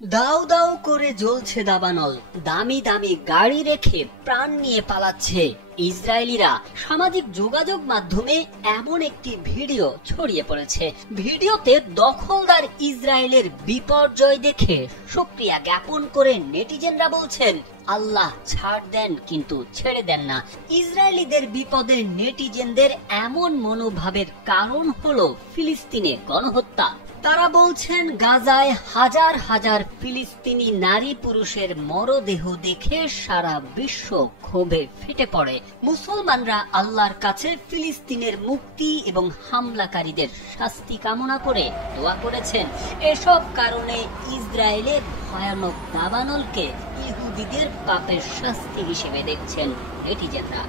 দাউ দাউ করে জ্বলছে দাবানল, দামি দামি গাড়ি রেখে প্রাণ নিয়ে পালাচ্ছে ইসরায়েলিরা। সামাজিক যোগাযোগ মাধ্যমে এমন একটি ভিডিও ছড়িয়ে পড়েছে। ভিডিওতে দখলদার ইসরায়েলের বিপর্যয় দেখে শুকরিয়া জ্ঞাপন করে নেটিজেনরা বলছেন, আল্লাহ ছাড় দেন কিন্তু ছেড়ে দেন না। ইসরায়েলিদের বিপদে নেটিজেনদের এমন মনোভাবের কারণ হলো ফিলিস্তিনে গণহত্যা। তারা বলছেন, গাজায় হাজার হাজার ফিলিস্তিনি নারী পুরুষের মরদেহ দেখে সারা বিশ্ব ক্ষোভে ফেটে পড়ে। মুসলমানরা আল্লাহর কাছে ফিলিস্তিনের মুক্তি এবং হামলাকারীদের শাস্তি কামনা করে দোয়া করেছেন। এসব কারণে ইসরায়েলের ভয়ানক দাবানলকে ইহুদিদের পাপের শাস্তি হিসেবে দেখছেন নেটিজেনরা।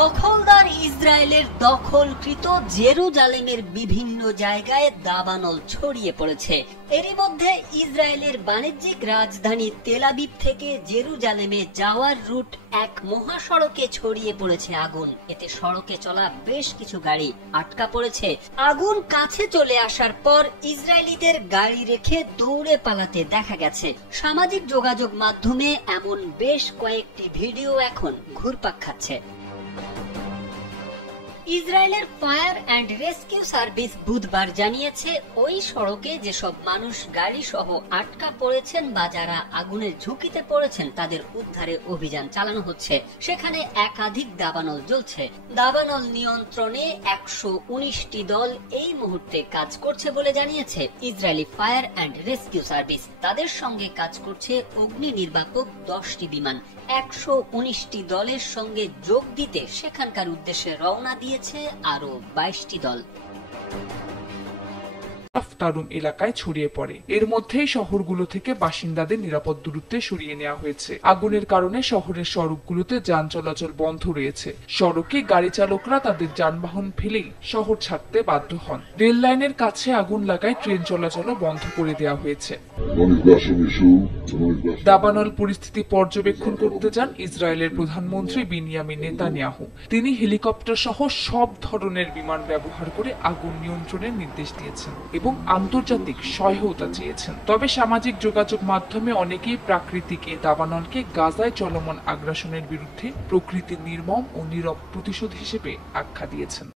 দখলদার ইসরায়েলের দখলকৃত জেরুজালেমের বিভিন্ন জায়গায় দাবানল ছড়িয়ে পড়েছে। এরই মধ্যে ইসরায়েলের বাণিজ্যিক রাজধানী তেল আবিব থেকে জেরুজালেমে যাওয়ার রুট এক মহাসড়কে ছড়িয়ে পড়েছে আগুন। এতে সড়কে চলা বেশ কিছু গাড়ি আটকা পড়েছে। আগুন কাছে চলে আসার পর ইসরায়েলিদের গাড়ি রেখে দৌড়ে পালাতে দেখা গেছে। সামাজিক যোগাযোগ মাধ্যমে এমন বেশ কয়েকটি ভিডিও এখন ঘুরপাক খাচ্ছে। ইসরায়েলের ফায়ার অ্যান্ড রেস্কিউ সার্ভিস বুধবার জানিয়েছে, ওই সড়কে যেসব মানুষ গাড়ি সহ আটকা পড়েছেন বা যারা আগুনের ঝুঁকিতে পড়েছেন তাদের উদ্ধারে অভিযান চালানো হচ্ছে। সেখানে একাধিক দাবানল জ্বলছে। দাবানল নিয়ন্ত্রণে 119টি দল এই মুহূর্তে কাজ করছে বলে জানিয়েছে Israeli fire and rescue service. তাদের সঙ্গে কাজ করছে অগ্নি নির্বাপক 10টি বিমান। 119টি দলের সঙ্গে যোগ দিতে সেখানকার উদ্দেশ্যে রওনা দিয়েছে আরো 22টি দল। তারুম এলাকায় ছড়িয়ে পড়ে। এর মধ্যেই শহরগুলো থেকে বাসিন্দাদের নিরাপদ দূরত্বে সরিয়ে নেওয়া হয়েছে। আগুনের কারণে শহরের সড়কগুলোতে যান চলাচল বন্ধ রয়েছে। সড়কে গাড়ি চালকরা তাদের যানবাহন ফেলেই শহর ছাড়তে বাধ্য হন। রেল লাইনের কাছে আগুন লাগায় ট্রেন চলাচলও বন্ধ করে দেওয়া হয়েছে। দাবানল পরিস্থিতি পর্যবেক্ষণ করতে যান ইসরায়েলের প্রধানমন্ত্রী বিনিয়ামিন নেতানিয়াহু। তিনি হেলিকপ্টার সহ সব ধরনের বিমান ব্যবহার করে আগুন নিয়ন্ত্রণের নির্দেশ দিয়েছেন এবং আন্তর্জাতিক সহায়তা চেয়েছেন। তবে সামাজিক যোগাযোগ মাধ্যমে অনেকেই প্রাকৃতিক এ দাবানলকে গাজায় চলমান আগ্রাসনের বিরুদ্ধে প্রকৃতির নির্মম ও নীরব প্রতিশোধ হিসেবে আখ্যা দিয়েছেন।